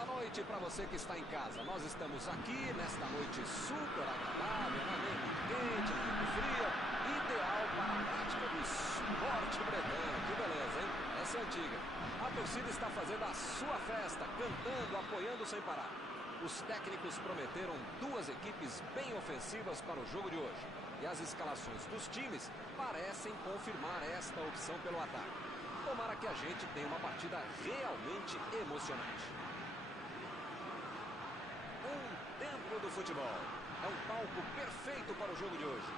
Boa noite para você que está em casa. Nós estamos aqui nesta noite super agradável, nem muito quente, nem muito fria, ideal para a prática do esporte bretão. Que beleza, hein? Essa é antiga. A torcida está fazendo a sua festa, cantando, apoiando sem parar. Os técnicos prometeram duas equipes bem ofensivas para o jogo de hoje. E as escalações dos times parecem confirmar esta opção pelo ataque. Tomara que a gente tenha uma partida realmente emocionante. Um templo do futebol. É um palco perfeito para o jogo de hoje.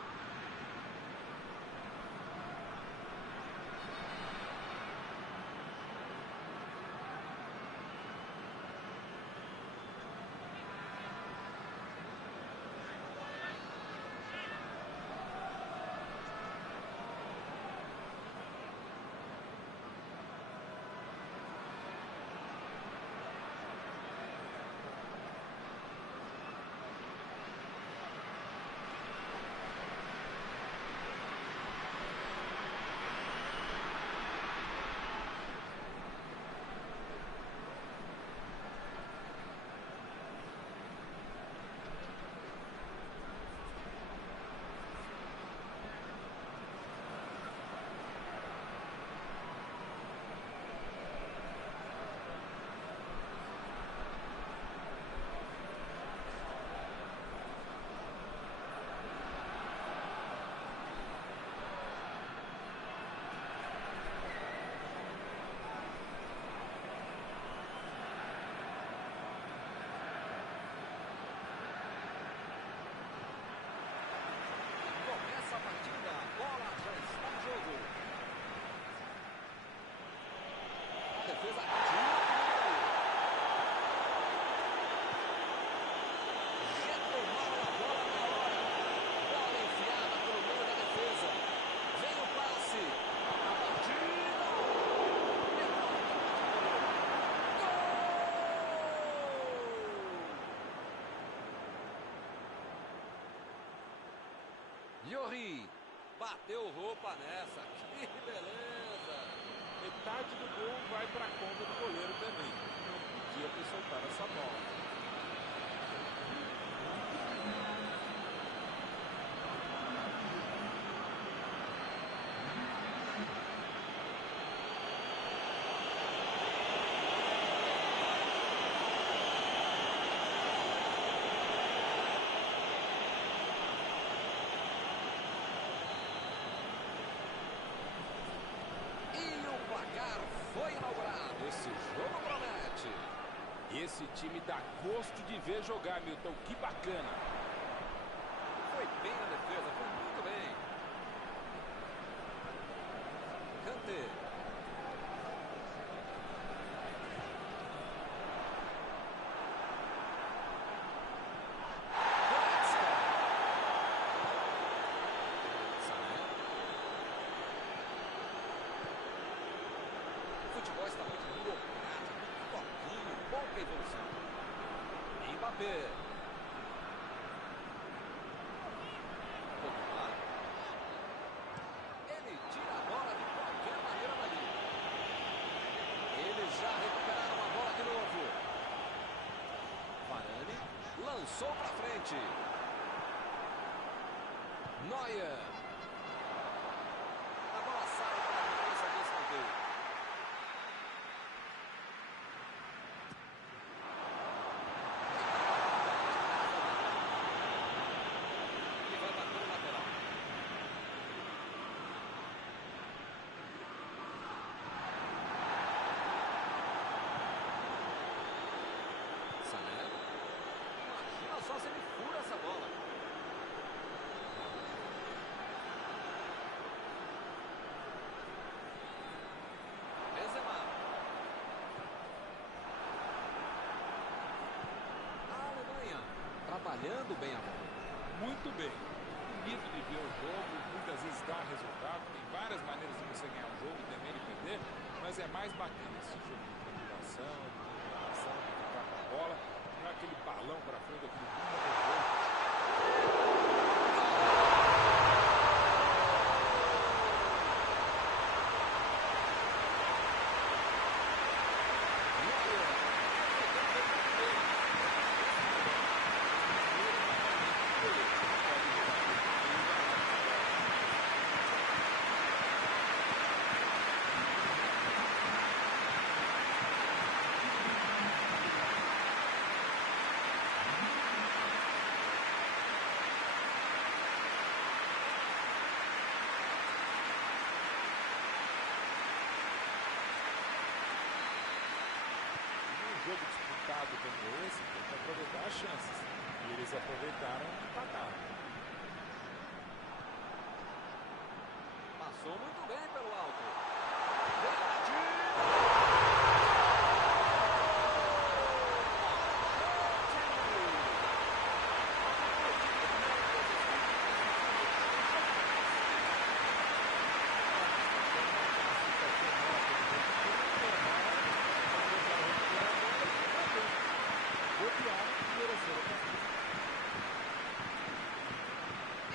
A partida, a bola já está no jogo. A defesa tira. Retomaram a bola na hora. Bola enfiada pelo meio da defesa. Vem o passe. A partida. Lloris bateu roupa nessa. Que beleza! Metade do gol vai para a conta do goleiro também. Não podia ter soltado essa bola. Foi inaugurado, esse jogo promete. Esse time dá gosto de ver jogar, Milton, que bacana. Foi bem na defesa, foi muito bem. Kanté. O futebol está muito burocrático, muito toquinho, pouca evolução. Mbappé. Ele tira a bola de qualquer maneira dali. Eles já recuperaram a bola de novo. Varane lançou para frente. Neuer. A bola sai para a defesa do escanteio. Imagina só se ele fura essa bola. Benzema. A Alemanha trabalhando bem a bola. Muito bem. Bonito de ver o jogo, muitas vezes dá resultado. Tem várias maneiras de você ganhar o jogo, também de perder, mas é mais bacana esse jogo de triangulação, de ficar com a bola, não é aquele balão para frente, aquele bumba. resultado como esse, tem que aproveitar as chances. E eles aproveitaram e empataram. Passou muito bem pelo alto. Vem Latim!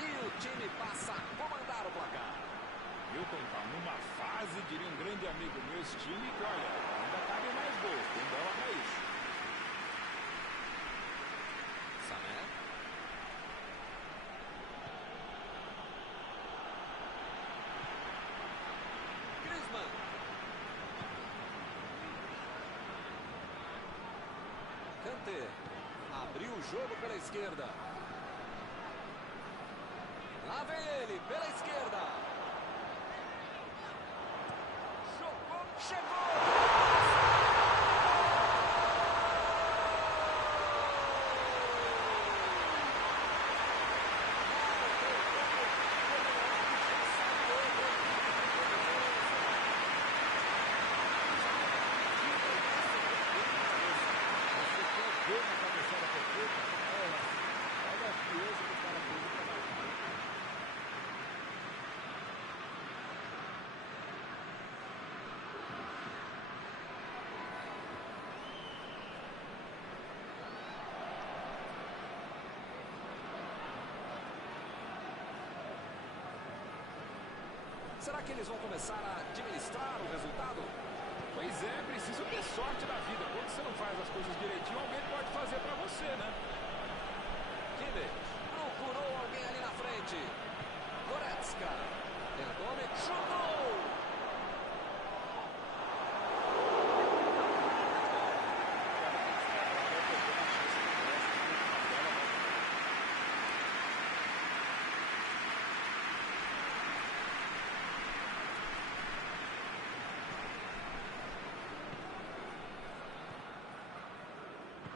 E o time passa a comandar o placar. Milton tá numa fase, diria um grande amigo meu, esse time, que olha, ainda cabe mais gols, tem bola pra isso. Sané. Griezmann. Kanté. Abriu o jogo pela esquerda. Lá vem ele, pela esquerda. Jogou, chegou! Será que eles vão começar a administrar o resultado? Pois é, preciso ter sorte da vida. Quando você não faz as coisas direitinho, alguém pode fazer pra você, né? Kimmich procurou alguém ali na frente. Goretzka. Tentou, chutou!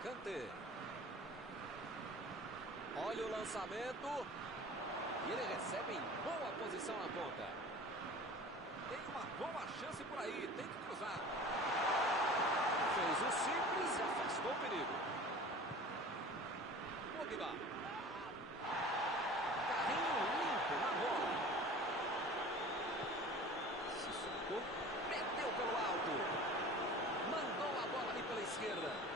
Kanté. Olha o lançamento. E ele recebe em boa posição na ponta. Tem uma boa chance por aí. Tem que cruzar. Fez o simples e afastou o perigo. Pogba. Carrinho limpo na bola. Se soltou. Meteu pelo alto. Mandou a bola ali pela esquerda.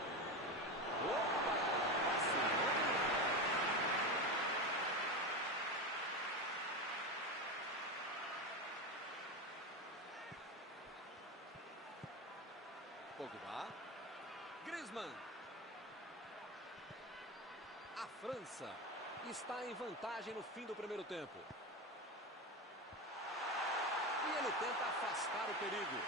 Opa! Pogba. Griezmann. A França está em vantagem no fim do primeiro tempo. E ele tenta afastar o perigo.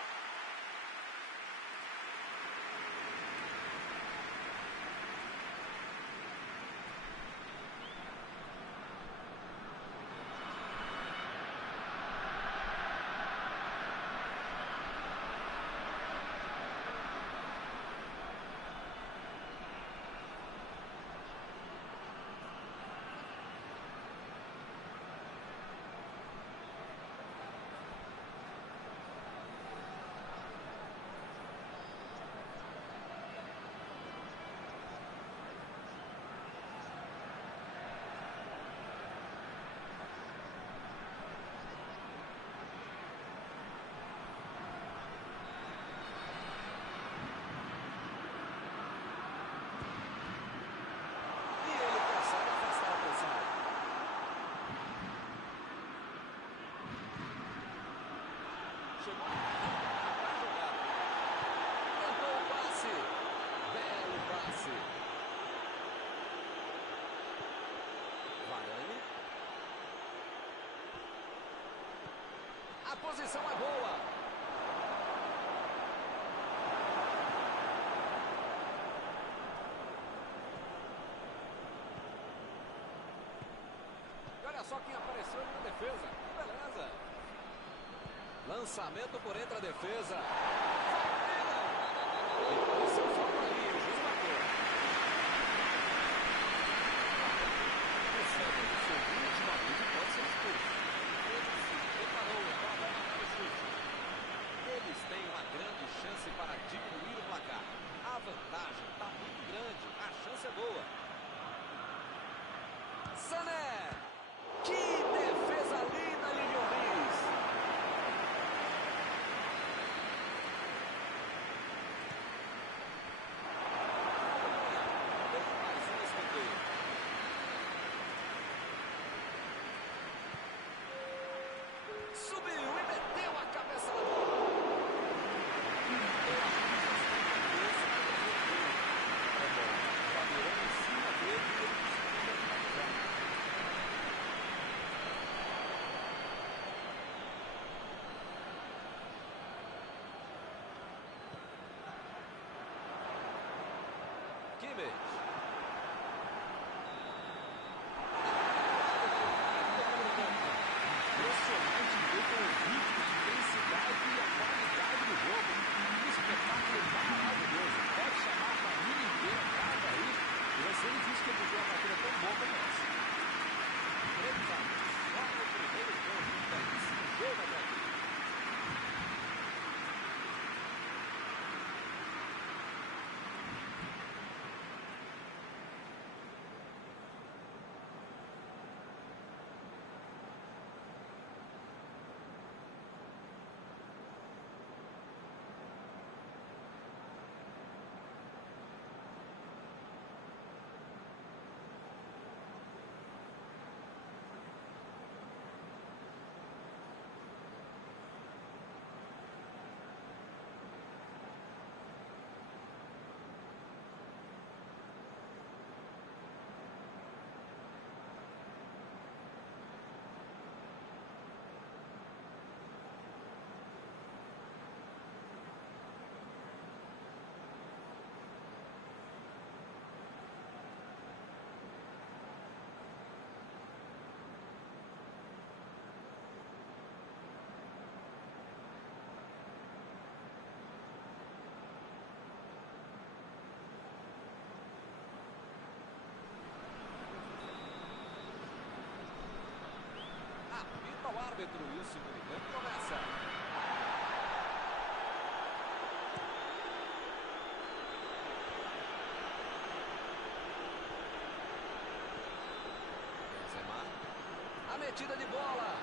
A posição é boa. E olha só quem apareceu na defesa. Que beleza. Lançamento por entre a defesa. E posição só para ali. O juiz bateu. novamente. Impressionante ver com o ritmo, a intensidade e a qualidade do jogo. Um espetáculo maravilhoso. Pode chamar a família inteira, grava aí, e vai ser difícil que ele tenha uma partida tão boa como essa. 3-1. Só no primeiro jogo. Belíssimo jogo até aqui. Apita o árbitro e o segundo tempo começa. Benzema. A metida de bola.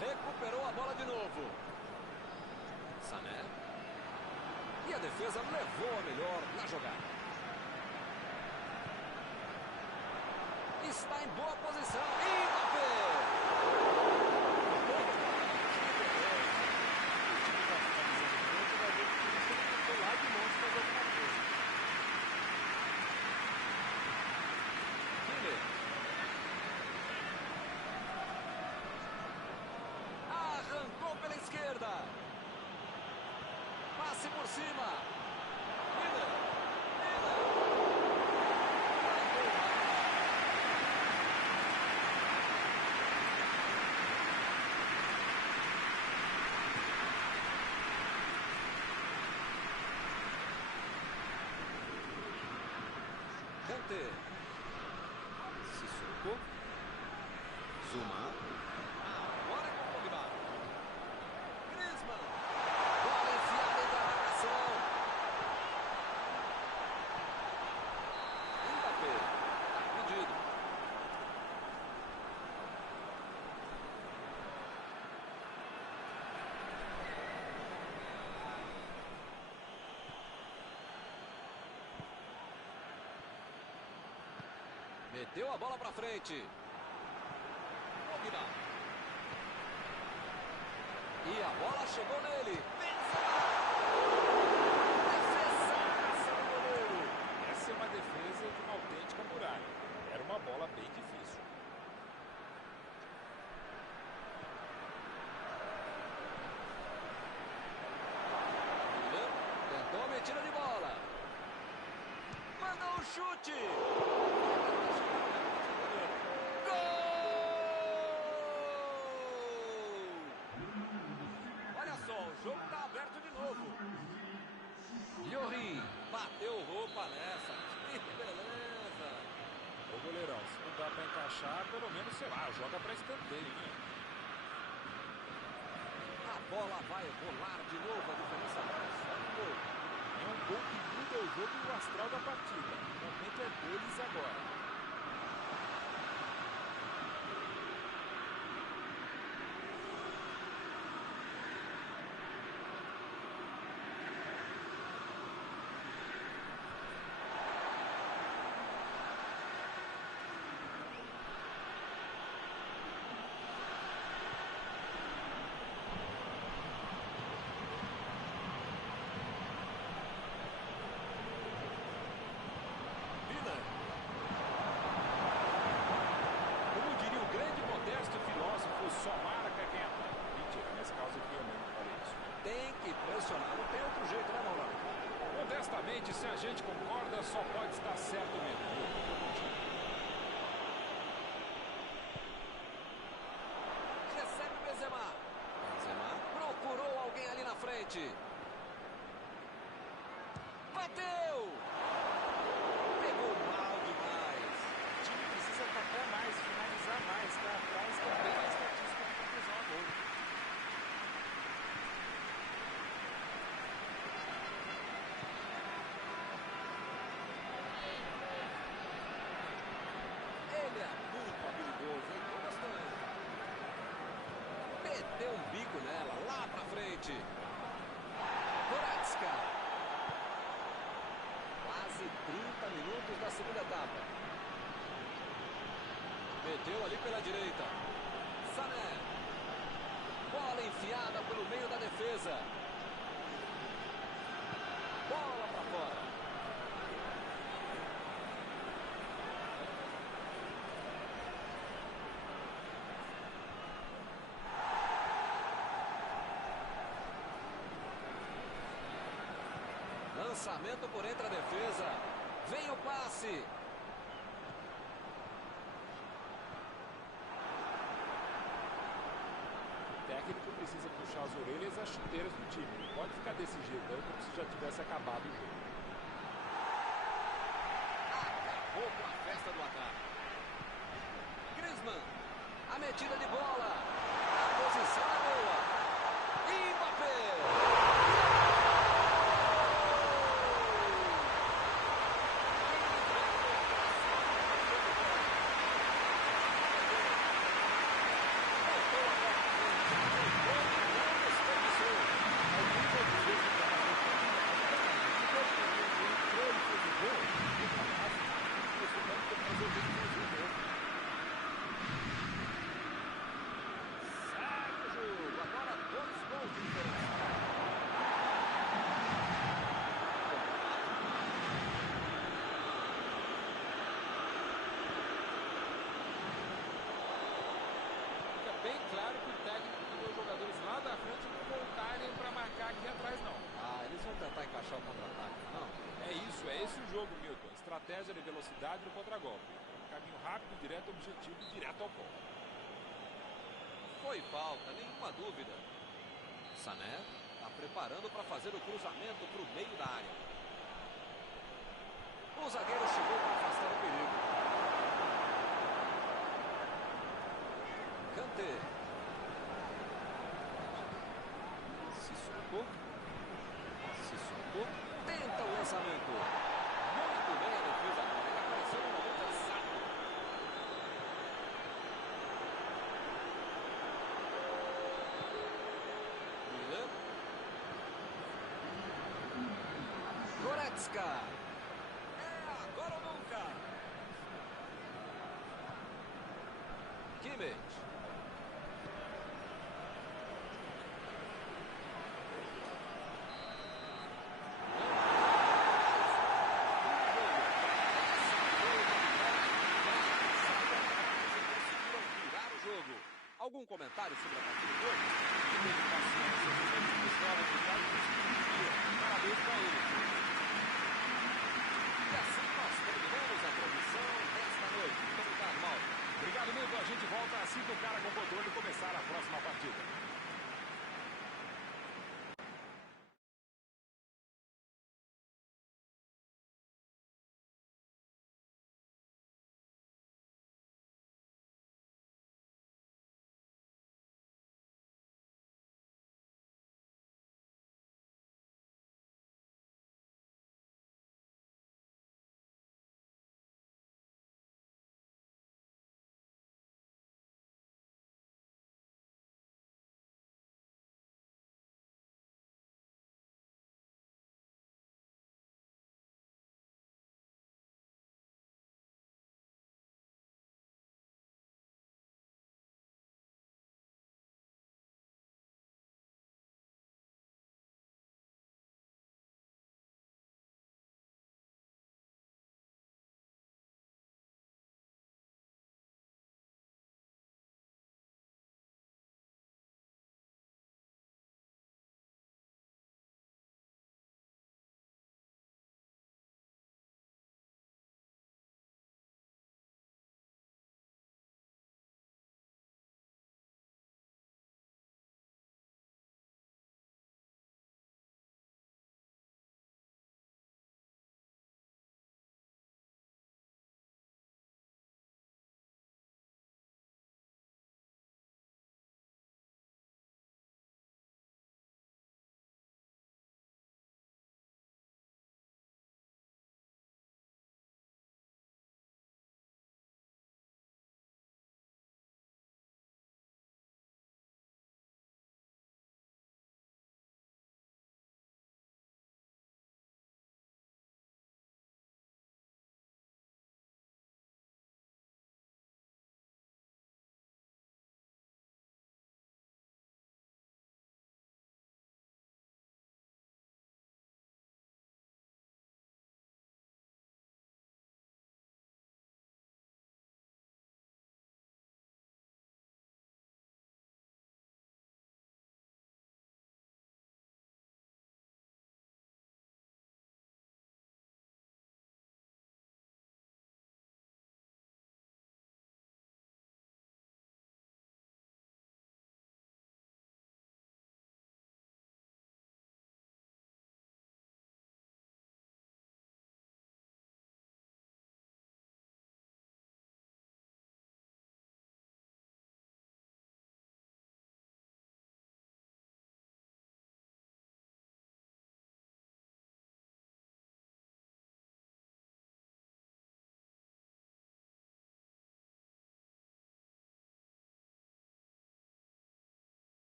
Recuperou a bola de novo. Sané. E a defesa levou a melhor na jogada. Está em boa posição. Mbappé! Arrancou pela esquerda. Passe por cima. Miller. Kanté. Sissoko. Zuma. Agora é com o Pogba. Griezmann. Bola enfiada entre a marcação. Mbappé. Tá impedido. Meteu a bola pra frente. Pogba. E a bola chegou nele. Defesaça do goleiro. Essa é uma defesa de uma autêntica muralha. Era uma bola bem difícil. Tentou a metida de bola. Mandou um chute. O jogo está aberto de novo. Lloris bateu roupa nessa. Que beleza. Ô goleirão, se não dá pra encaixar, pelo menos, sei lá, joga pra escanteio, né? A bola vai rolar de novo. A diferença é só um gol. É um gol que muda o jogo e o astral da partida. O momento é deles agora. está certo mesmo. Recebe o Benzema. Benzema procurou alguém ali na frente. Bateu! Pegou mal demais. O time precisa atacar mais, finalizar mais, tá atrás também na estatística de conclusão a gol. Ele é muito habilidoso, hein? Tô gostando. Meteu um bico nela, lá pra frente. Goretzka. Quase 30 minutos da segunda etapa. Meteu ali pela direita. Sané. Bola enfiada pelo meio da defesa. Bola pra fora. Lançamento por entre a defesa. Vem o passe. O técnico precisa puxar as orelhas e as chuteiras do time. Não pode ficar desse jeito aí como se já tivesse acabado o jogo. Acabou com a festa do ataque. Griezmann. A metida de bola. A posição é boa. Mbappé. Bem claro que o técnico mandou os jogadores lá da frente não voltarem para marcar aqui atrás, não. Eles vão tentar encaixar o contra-ataque, não? É isso, é esse o jogo, Milton. Estratégia de velocidade no contra-golpe. Um caminho rápido, direto ao objetivo, direto ao ponto. Foi falta, nenhuma dúvida. Sané está preparando para fazer o cruzamento para o meio da área. O zagueiro chegou para afastar o perigo. Kanté. Sissoko. Tenta o lançamento. Muito bem a defesa agora. Ele apareceu no momento exato. Miller. Goretzka. É agora ou nunca. Kimmich. Algum comentário sobre a partida de hoje? Teve paciência, parabéns para ele. E assim nós terminamos a transmissão desta noite. Muito obrigado, Mauro. Obrigado, Milton. A gente volta assim que o cara com o controle começar a próxima partida.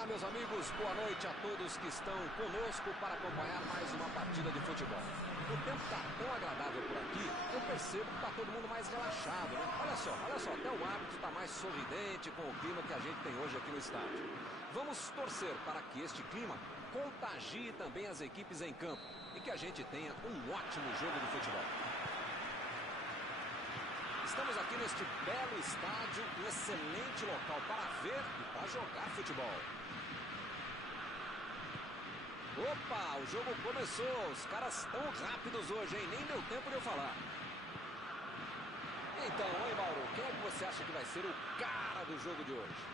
Olá, meus amigos, boa noite a todos que estão conosco para acompanhar mais uma partida de futebol. O tempo está tão agradável por aqui, eu percebo que está todo mundo mais relaxado, né? Olha só, até o árbitro está mais sorridente com o clima que a gente tem hoje aqui no estádio. Vamos torcer para que este clima contagie também as equipes em campo e que a gente tenha um ótimo jogo de futebol. Estamos aqui neste belo estádio, um excelente local para ver e para jogar futebol. Opa, o jogo começou, os caras estão rápidos hoje, hein? Nem deu tempo de eu falar. Então, hein, Mauro, quem é que você acha que vai ser o cara do jogo de hoje?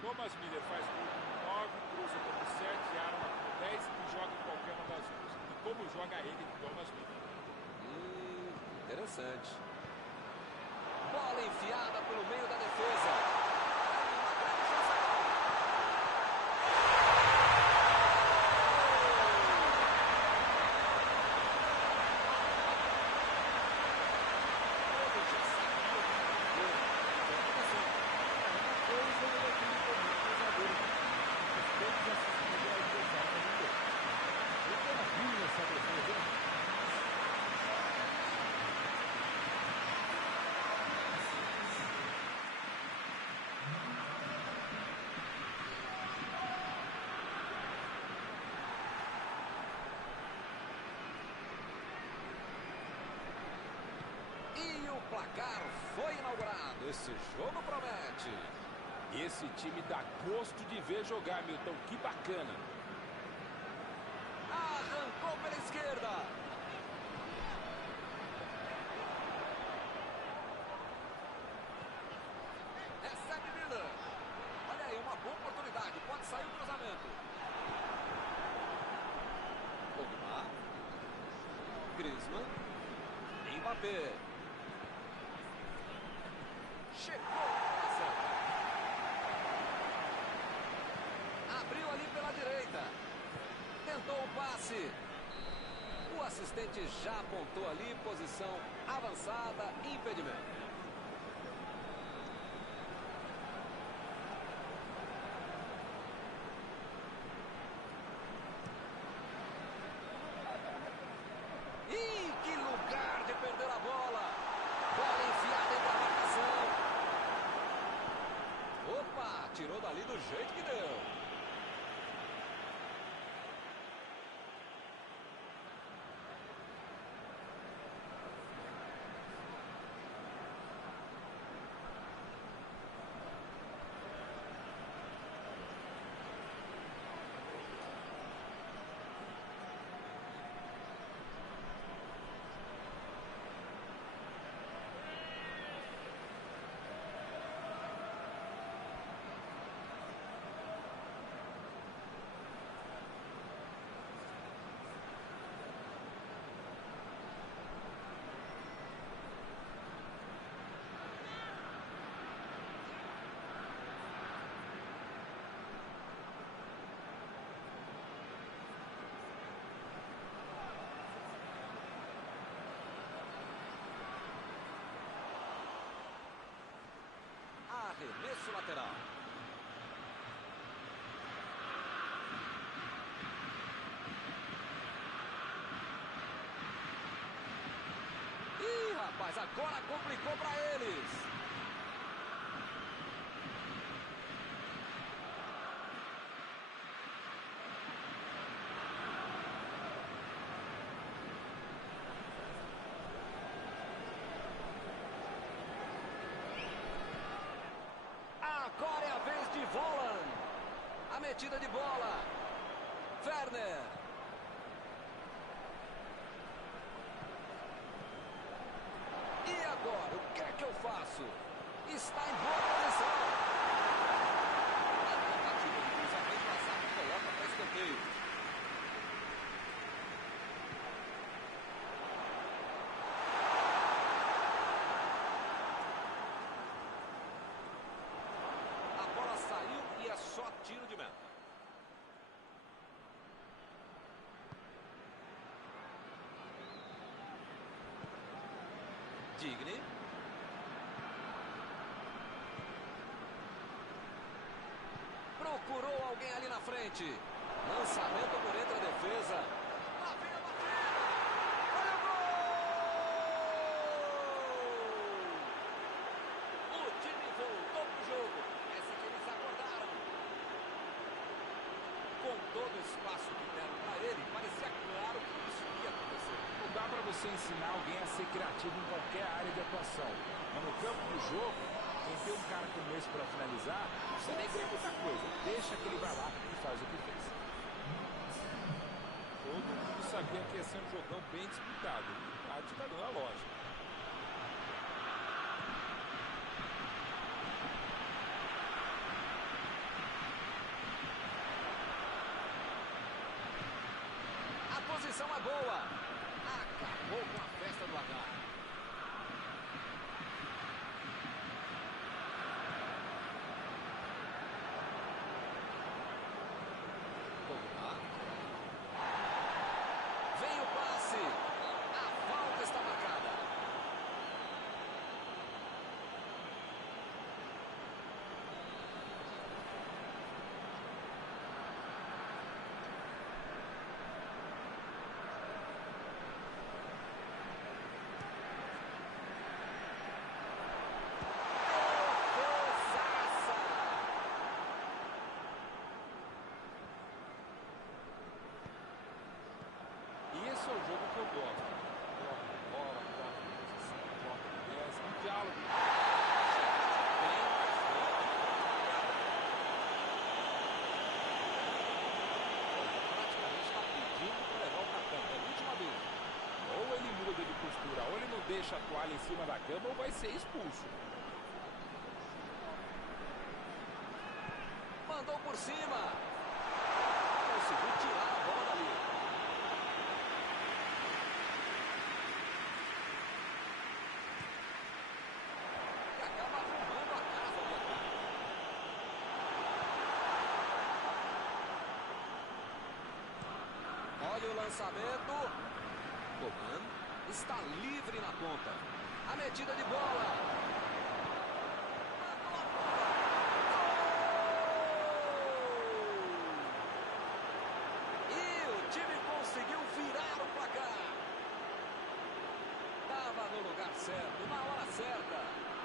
Thomas Miller faz gol com 9, cruza como 7, arma com 10 e joga em qualquer uma das duas. E como joga ele, Thomas Miller? Interessante. Bola enfiada pelo meio da defesa. O placar foi inaugurado. Esse jogo promete. Esse time dá gosto de ver jogar, Milton. Que bacana. Arrancou pela esquerda. Recebe Miller. Olha aí, uma boa oportunidade. Pode sair o cruzamento. Pogba. Griezmann. Mbappé. Chegou na certa. Abriu ali pela direita. Tentou o passe. O assistente já apontou ali, posição avançada, impedimento. Ih, que lugar de perder a bola. Bola enfiada entre a marcação. Opa, tirou dali do jeito que deu. Arremesso lateral. Ih, rapaz, agora complicou para eles. Agora é a vez de Volland. A metida de bola. Werner. E agora, o que é que eu faço? Está em boa posição. A tentativa de cruzamento passado coloca para escanteio. Saiu e é só tiro de meta. Digne. Pro Procurou alguém ali na frente. Lançamento por entre a defesa. Lá vem a batida. Olha o gol! O time voltou pro jogo. Essa que eles acordaram. Com todo o espaço que deram para ele, parecia claro que isso ia acontecer. Não dá para você ensinar alguém a ser criativo em qualquer área de atuação. Mas no campo do jogo, quem tem um cara como esse para finalizar, você nem tem muita coisa. Deixa que ele vai lá e faz o que fez. Todo mundo sabia que ia ser um jogão bem disputado. A tática não é lógica. A posição é boa. Acabou com a festa do H. Vem o passe. A falta está marcada. Defesaça. E esse é o jogo que eu gosto. Troca de bola, troca de posição, troca de peça, um diálogo. Bem mais forte. Praticamente está pedindo para levar o cartão. É a última vez. Ou ele muda de postura, ou ele não deixa a toalha em cima da cama, ou vai ser expulso. Mandou por cima. Conseguiu tirar a bola dali. E acaba arrumando a casa ali atrás. Olha o lançamento. Coman está livre na ponta. A metida de bola. E o time conseguiu virar o placar. Estava no lugar certo, na hora certa.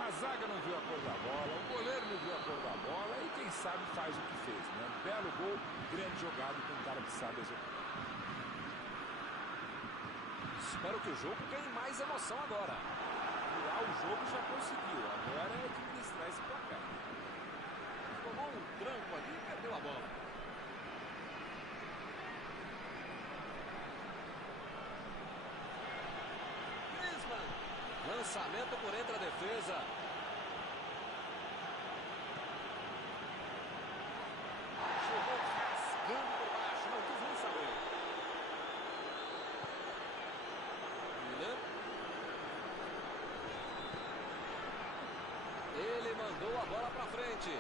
A zaga não viu a cor da bola, o goleiro não viu a cor da bola e quem sabe faz o que fez, né? Belo gol, grande jogada com um cara que sabe executar. Espero que o jogo ganhe mais emoção agora. Virar o jogo já conseguiu, agora é administrar esse placar. Tomou um tranco ali e perdeu a bola. Griezmann. Lançamento por entre a defesa. Chegou rasgando por baixo, não quis nem saber. Willian. Ele mandou a bola para frente.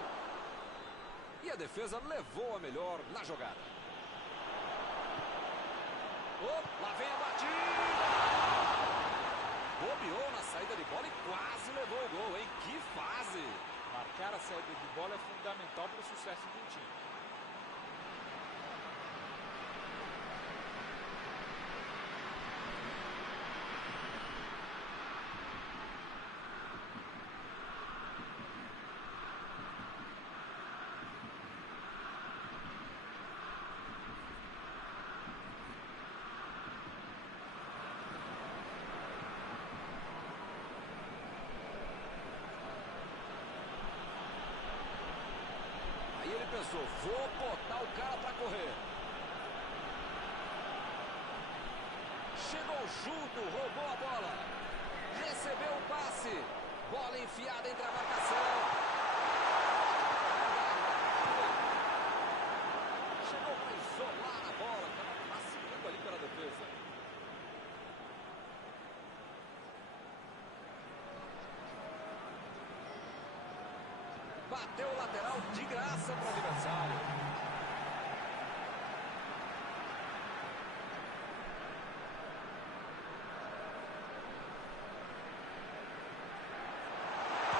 E a defesa levou a melhor na jogada. Lá vem a batida. Bobeou na saída de bola e quase levou o gol, hein? Que fase! Marcar a saída de bola é fundamental para o sucesso de um time. Aí ele pensou, vou botar o cara para correr. Chegou junto, roubou a bola. Recebeu o passe. Bola enfiada entre a marcação. Chegou para isolar a bola. Estava vacilando ali pela defesa. Bateu o lateral de graça para o adversário.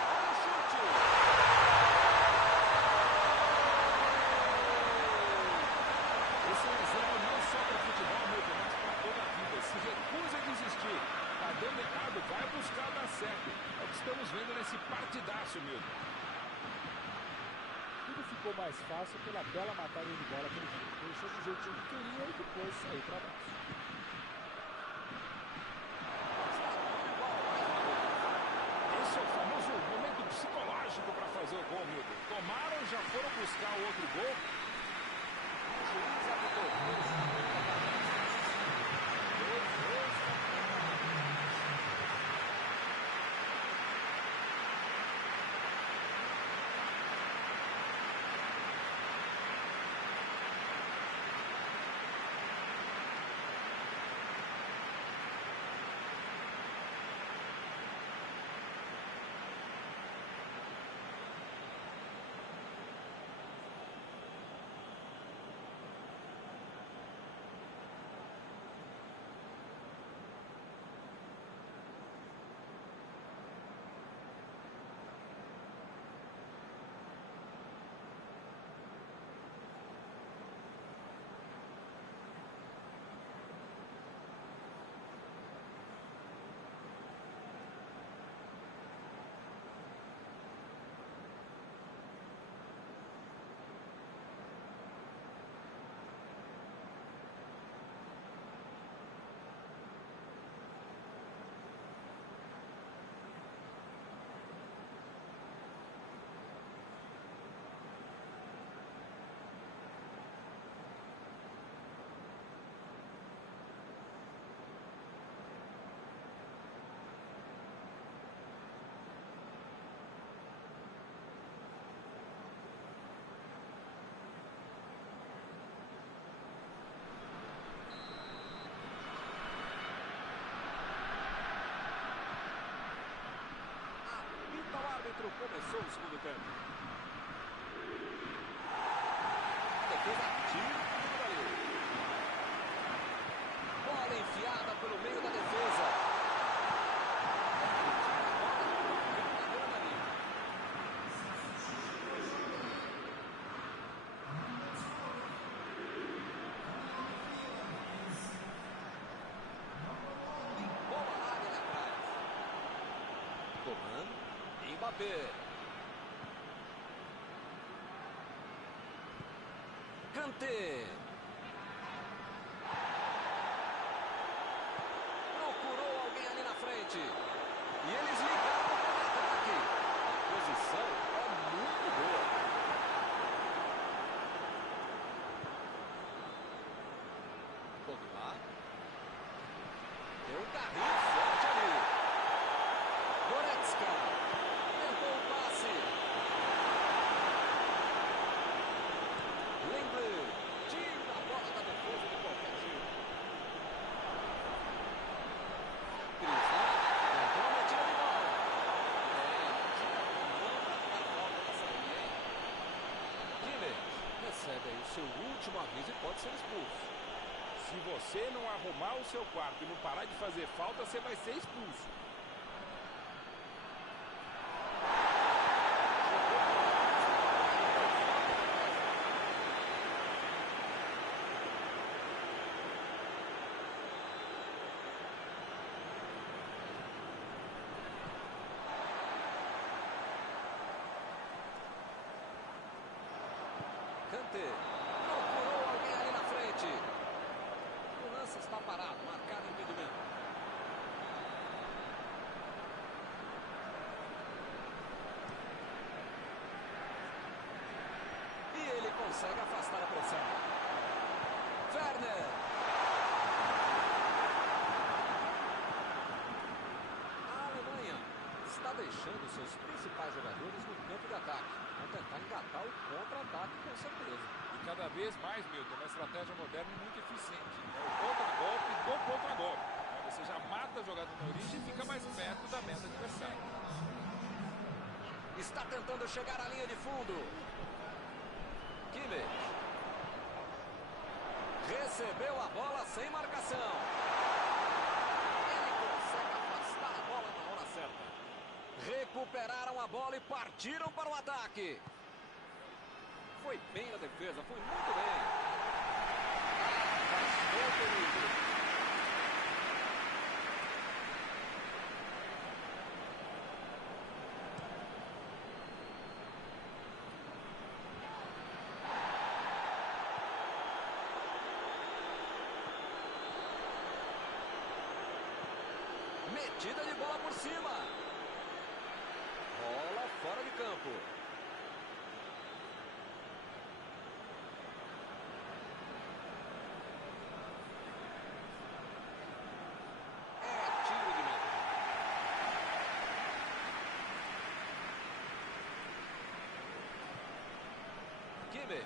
Olha o chute. esse partidaço, Milton. Tudo ficou mais fácil pela bela matada de bola que ele fez. Deixou do jeitinho que queria e depois saiu para baixo. Esse é o famoso momento psicológico para fazer o gol, Milton. Tomaram, já foram buscar o outro gol. O juiz apitou. Começou o segundo tempo. Defesa tira por ali. Bola enfiada pelo meio da defesa. Boa área atrás. Coman. Mbappé. Kanté. Procurou alguém ali na frente. E eles ligaram para o ataque. A posição é muito boa. Pogba. Deu um carrinho forte ali. Goretzka. Tentou o passe. Lenglet. Tira a bola da defesa de qualquer jeito. Griezmann. Tentou uma tira de bola. Não para dar falta nessa linha, hein? Kimmich recebe aí o seu último aviso e pode ser expulso. Se você não arrumar o seu quarto e não parar de fazer falta, você vai ser expulso. Kanté. Procurou alguém ali na frente. O lance está parado, marcado impedimento. E ele consegue afastar a pressão. Werner. A Alemanha está deixando seus principais jogadores no campo de ataque. Vão tentar engatar o contra-ataque com certeza. E cada vez mais, Milton, uma estratégia moderna e muito eficiente. É o contra-golpe do contra-golpe. Você já mata a jogada na origem e fica mais perto da meta adversária. Está tentando chegar à linha de fundo. Kimmich. Recebeu a bola sem marcação. Ele consegue afastar a bola na hora certa. Recuperaram a bola e partiram para o ataque. Foi bem na defesa, foi muito bem. Afastou o perigo. metida de bola por cima. Bola fora de campo. É tiro de meta. Kimmich.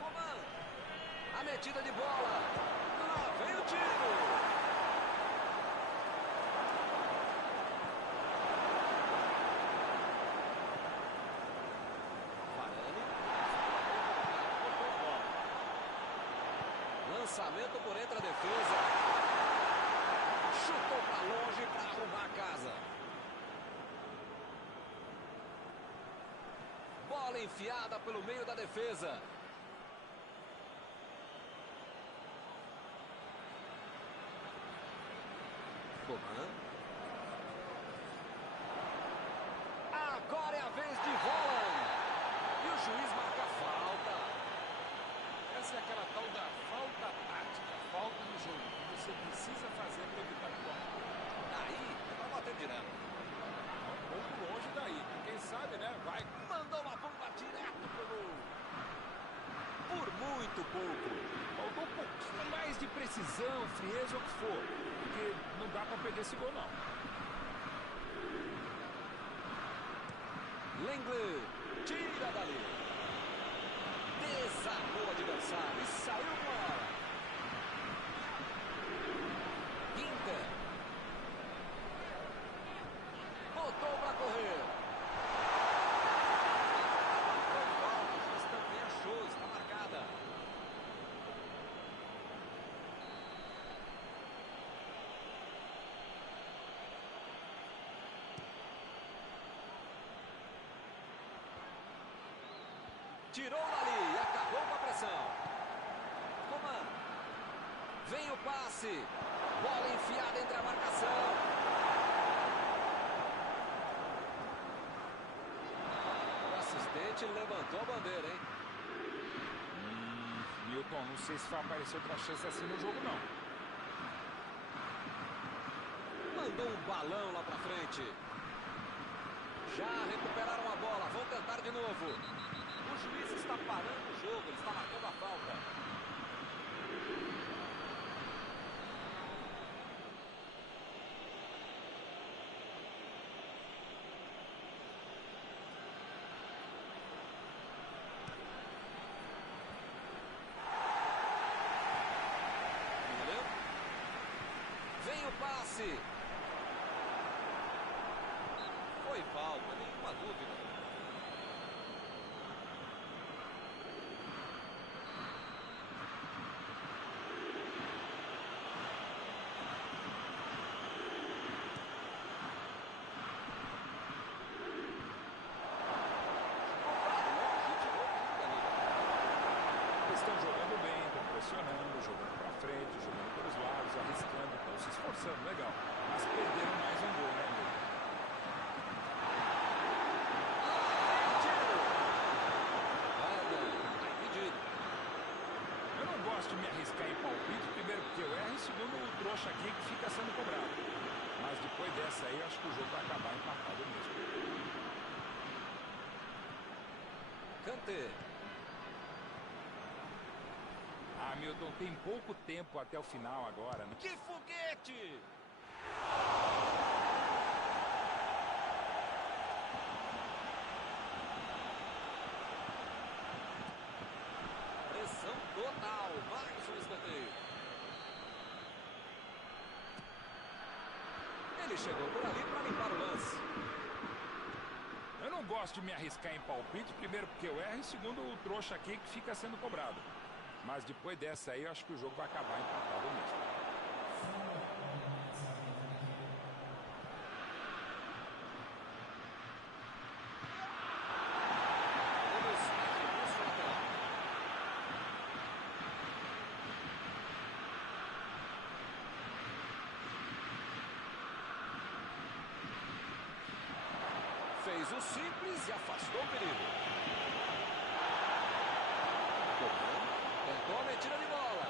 Coman. A metida de bola. Lá vem o tiro. Varane. Lançamento por entre a defesa. Chutou para longe para arrumar a casa. Bola enfiada pelo meio da defesa. Coman. Agora é a vez de Volland. E o juiz marca a falta. Essa é aquela tal da falta tática, falta no jogo, que você precisa fazer para evitar que tome. Daí é para bater direto. Um pouco longe daí, quem sabe, né? Vai. Mandou uma bomba direto pro gol. Por muito pouco. Faltou um pouquinho mais de precisão, frieza ou o que for. Porque não dá para perder esse gol, não. Lenglet tira dali. Desarmou o adversário e saiu com ela. Inter. Botou para correr. O juiz também achou, está marcada. Tirou dali e acabou com a pressão. Coman. Vem o passe. Bola enfiada entre a marcação. O assistente levantou a bandeira, hein? Milton, não sei se vai aparecer outra chance assim no jogo, não. Mandou um balão lá pra frente. Já recuperaram a bola. Vão tentar de novo. O juiz está parando o jogo. Ele está marcando a falta. Vem o passe. Foi falta, nenhuma dúvida. Estão jogando bem, estão pressionando, jogando para frente, jogando pelos lados, arriscando, estão se esforçando, legal. Mas perderam mais um gol, né, amigo? Eu não gosto de me arriscar em palpite, primeiro porque eu erro e segundo o trouxa aqui que fica sendo cobrado. Mas depois dessa aí, eu acho que o jogo vai acabar empatado mesmo. Kanté. Milton, tem pouco tempo até o final agora, né? Que foguete! Pressão total. Mais um escanteio. Ele chegou por ali para limpar o lance. Eu não gosto de me arriscar em palpite, primeiro porque eu erro e segundo o trouxa aqui que fica sendo cobrado. Mas depois dessa aí, eu acho que o jogo vai acabar empatado mesmo. Fez o simples e afastou o perigo. Coman tentou a metida de bola.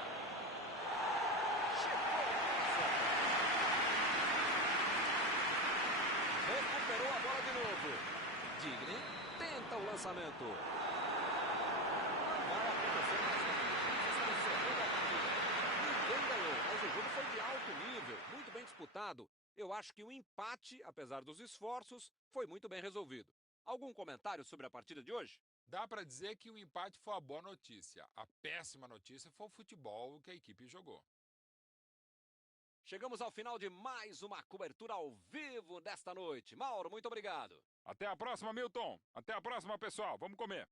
Agora de novo. Digni tenta o lançamento. Não vai acontecer mais nada. Está encerrando a partida. Ninguém ganhou, mas o jogo foi de alto nível, muito bem disputado. Eu acho que o empate, apesar dos esforços, foi muito bem resolvido. Algum comentário sobre a partida de hoje? Dá para dizer que o empate foi a boa notícia. A péssima notícia foi o futebol que a equipe jogou. Chegamos ao final de mais uma cobertura ao vivo desta noite. Mauro, muito obrigado. Até a próxima, Milton. Até a próxima, pessoal. Vamos comer.